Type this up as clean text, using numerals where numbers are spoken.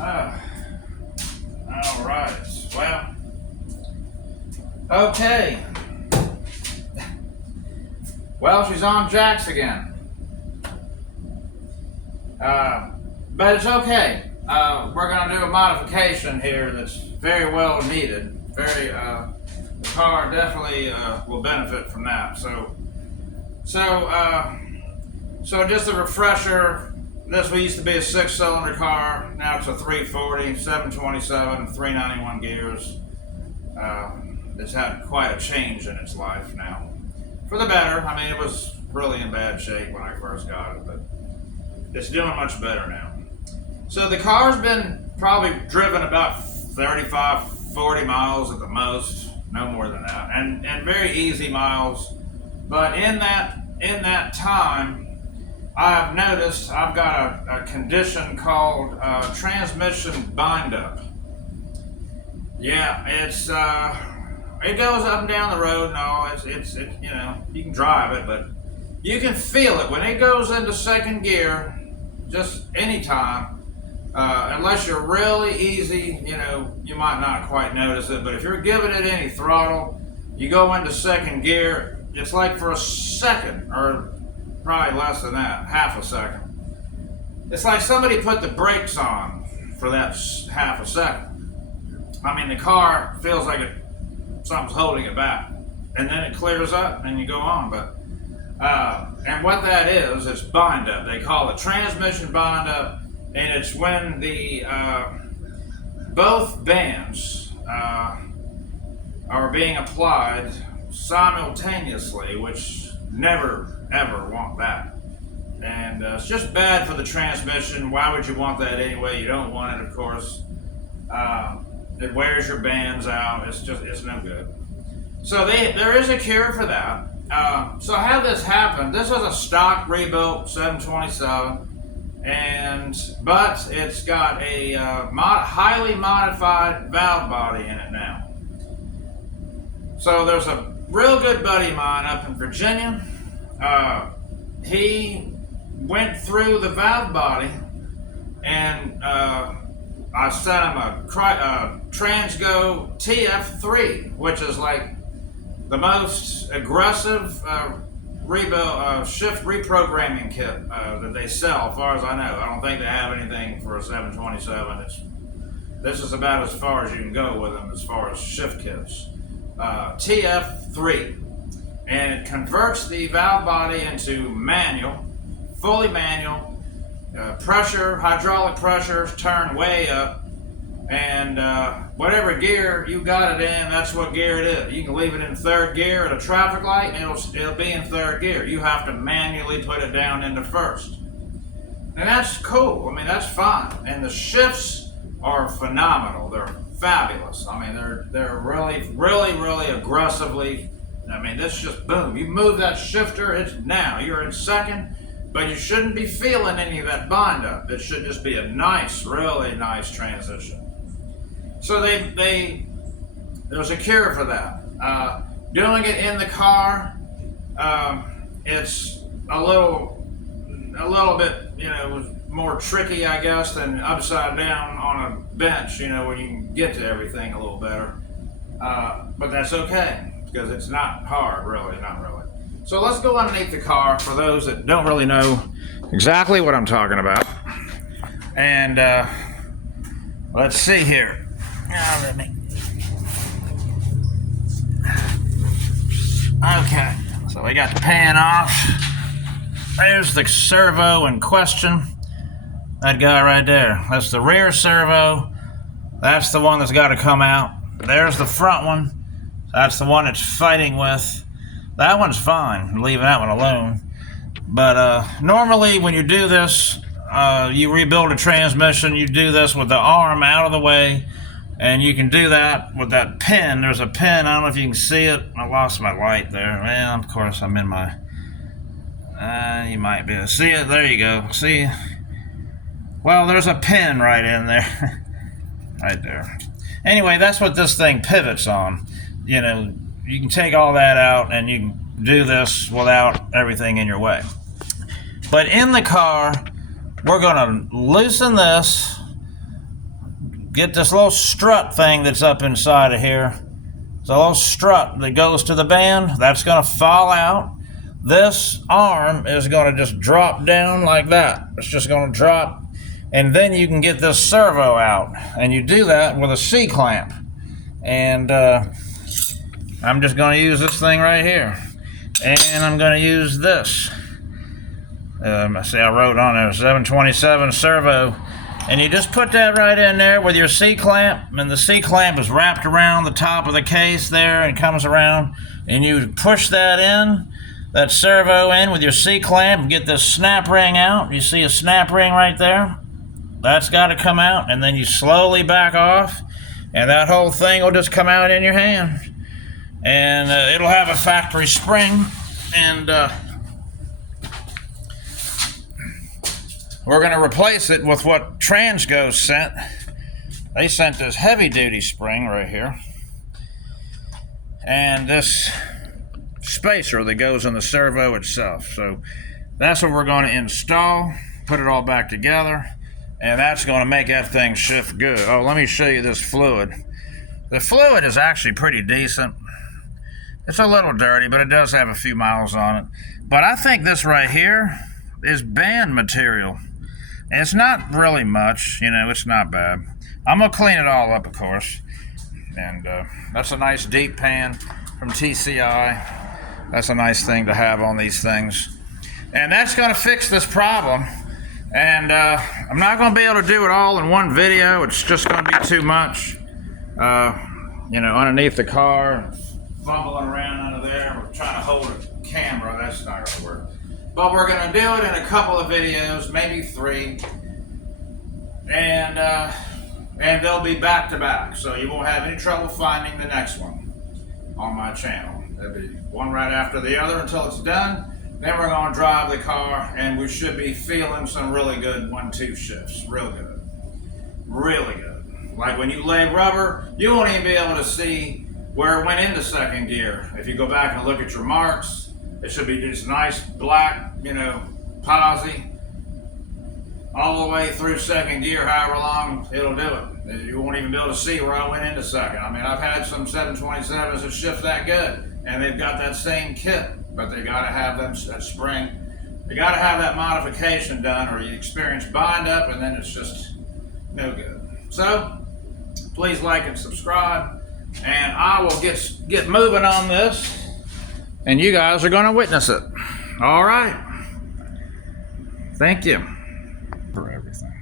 All right. Well, okay. Well, she's on jacks again. But it's okay. We're going to do a modification here that's very well needed. The car definitely will benefit from that. So just a refresher. This used to be a 6-cylinder car. Now it's a 340, 727, 391 gears. It's had quite a change in its life now. For the better. I mean, it was really in bad shape when I first got it, but it's doing much better now. So the car's been probably driven about 35, 40 miles at the most, no more than that, and very easy miles. But in that time, I've noticed I've got a condition called transmission bind-up. Yeah, it goes up and down the road and all. It's you know, you can drive it, but you can feel it when it goes into second gear. Just anytime, unless you're really easy, you know, you might not quite notice it. But if you're giving it any throttle, you go into second gear. It's like for a second, or probably less than that, half a second. It's like somebody put the brakes on for that half a second. I mean, the car feels like something's holding it back, and then it clears up and you go on. But and what that is, it's bind up. They call it transmission bind up, and it's when the both bands are being applied simultaneously, which never ever want that. And it's just bad for the transmission. Why would you want that anyway? You don't want it, of course. It wears your bands out. It's no good. So there is a cure for that. So how this happened? This is a stock rebuilt 727, but it's got a highly modified valve body in it now. So there's a real good buddy of mine up in Virginia. He went through the valve body, and I sent him a Transco TF3, which is like the most aggressive shift reprogramming kit that they sell, as far as I know. I don't think they have anything for a 727. This is about as far as you can go with them as far as shift kits. TF3, and it converts the valve body into manual, fully manual. Hydraulic pressures turn way up, and whatever gear you got it in, that's what gear it is. You can leave it in third gear at a traffic light, and it'll be in third gear. You have to manually put it down into first, and that's cool. I mean, that's fine. And the shifts are phenomenal. They're fabulous. I mean, they're really, really, really aggressively. I mean, this just boom. You move that shifter, it's now. You're in second. But you shouldn't be feeling any of that bind up. It should just be a nice, really nice transition. So there's a cure for that. Doing it in the car, it's a little bit, you know, more tricky, I guess, than upside down on a bench, you know, where you can get to everything a little better. But that's okay, because it's not hard, really, not really. So let's go underneath the car for those that don't really know exactly what I'm talking about. And let's see here. Okay, so we got the pan off. There's the servo in question. That guy right there. That's the rear servo. That's the one that's got to come out. There's the front one. That's the one it's fighting with. That one's fine. I'm leaving that one alone. But normally when you do this, you rebuild a transmission, you do this with the arm out of the way, and you can do that with that pin. There's a pin. I don't know if you can see it. I lost my light there. Well, of course, I'm in my... you might be able to see it. There you go. See? Well, there's a pin right in there. Right there. Anyway, that's what this thing pivots on. You know, you can take all that out and you can do this without everything in your way. But in the car, we're going to loosen this get this little strut thing that's up inside of here. It's a little strut that goes to the band. That's going to fall out. This arm is going to just drop down like that. It's just going to drop. And then you can get this servo out. And you do that with a C-clamp. And I'm just going to use this thing right here. And I'm going to use this. See, I wrote on there 727 servo. And you just put that right in there with your C-clamp, and the C-clamp is wrapped around the top of the case there and comes around, and you push that in, that servo in with your C-clamp, and get this snap ring out. You see a snap ring right there? That's got to come out, and then you slowly back off, and that whole thing will just come out in your hand. And it'll have a factory spring, and we're going to replace it with what Transco sent. They sent this heavy-duty spring right here. And this spacer that goes in the servo itself. So that's what we're going to install, put it all back together, and that's going to make that thing shift good. Oh, let me show you this fluid. The fluid is actually pretty decent. It's a little dirty, but it does have a few miles on it. But I think this right here is band material. And it's not really much, you know, it's not bad. I'm going to clean it all up, of course. And that's a nice deep pan from TCI. That's a nice thing to have on these things. And that's going to fix this problem. And I'm not going to be able to do it all in one video. It's just going to be too much. You know, underneath the car, fumbling around under there. We're trying to hold a camera. That's not going to work. But we're going to do it in a couple of videos, maybe 3. And they'll be back to back. So you won't have any trouble finding the next one on my channel. There'll be one right after the other until it's done. Then we're going to drive the car, and we should be feeling some really good 1-2 shifts. Real good. Really good. Like when you lay rubber, you won't even be able to see where it went into second gear. If you go back and look at your marks, it should be just nice black, you know, posi all the way through second gear, however long it'll do it. You won't even be able to see where I went into second. I mean, I've had some 727s that shift that good, and they've got that same kit, but they got to have that spring. They got to have that modification done, or you experience bind up, and then it's just no good. So, please like and subscribe, and I will get moving on this. And you guys are going to witness it. All right. Thank you for everything.